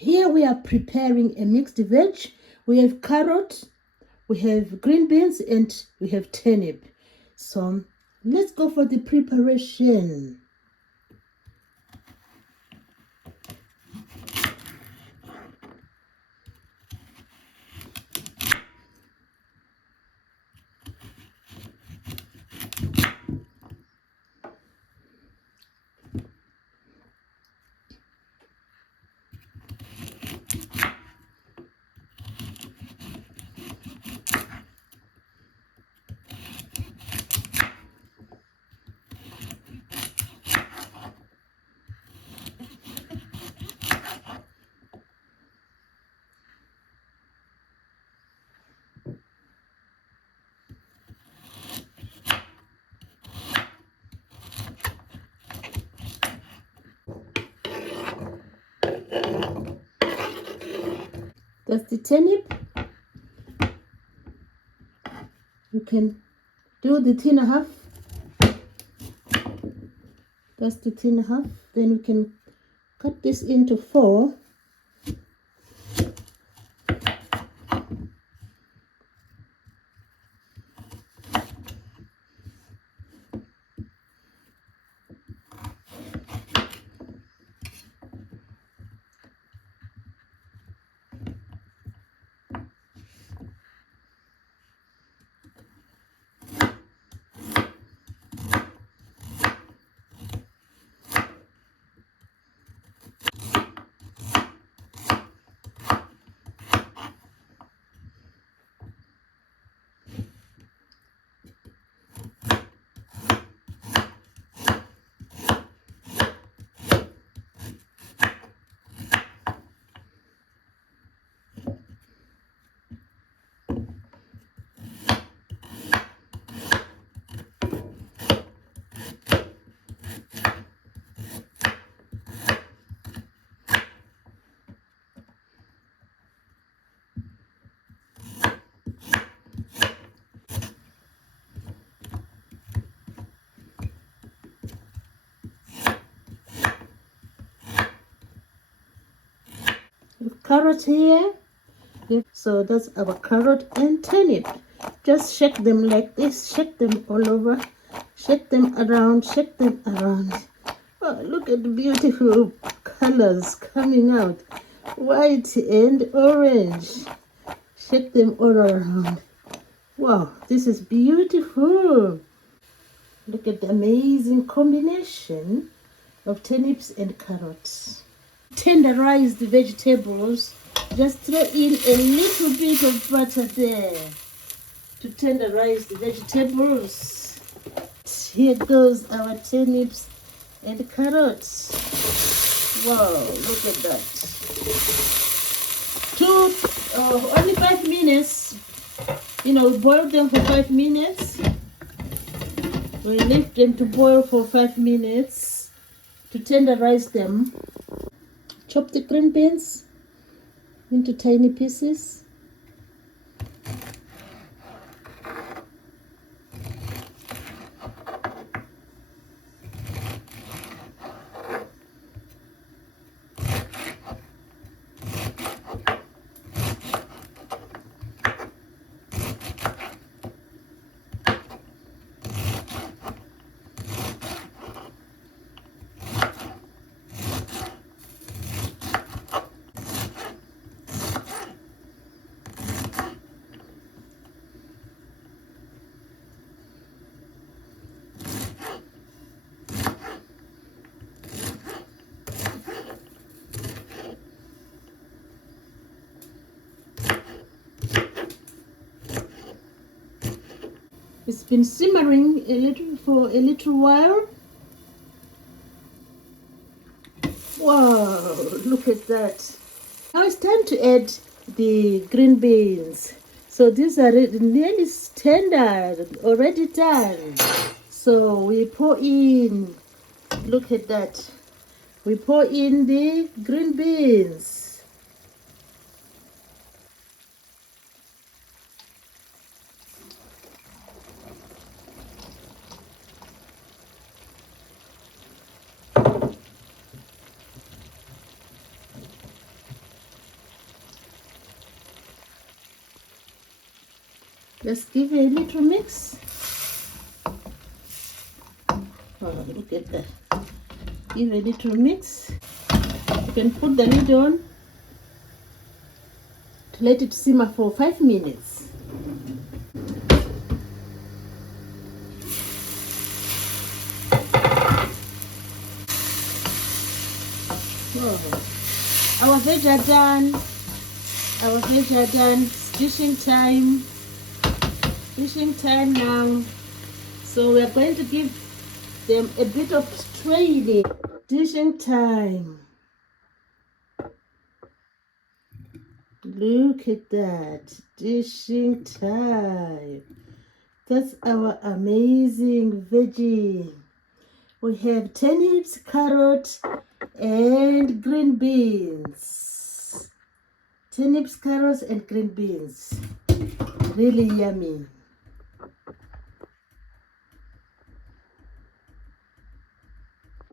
Here we are preparing a mixed veg. We have carrot, we have green beans, and we have turnip. So let's go for the preparation. That's the turnip. You can do the thinner half. That's the thinner half. Then we can cut this into 4. Carrot here. So that's our carrot and turnip. Just shake them like this. Shake them all over. Shake them around. Shake them around. Oh, look at the beautiful colors coming out. White and orange. Shake them all around. Wow, this is beautiful. Look at the amazing combination of turnips and carrots. Tenderize the vegetables. Just throw in a little bit of butter there to tenderize the vegetables. Here goes our turnips and carrots. Wow, look at that. Only 5 minutes. Boil them for 5 minutes. We leave them to boil for 5 minutes to tenderize them. Chop the green beans into tiny pieces. It's been simmering for a little while. Wow, look at that. Now it's time to add the green beans. So these are nearly tender, already done. So we pour in, look at that. We pour in the green beans. Just give it a little mix. Oh, look at that. Give a little mix. You can put the lid on to let it simmer for 5 minutes. Oh, our veg are done. Our veg are done. It's dishing time. Dishing time now. So we are going to give them a bit of training. Dishing time. Look at that. Dishing time. That's our amazing veggie. We have turnips, carrot, and green beans. Turnips, carrots, and green beans. Really yummy.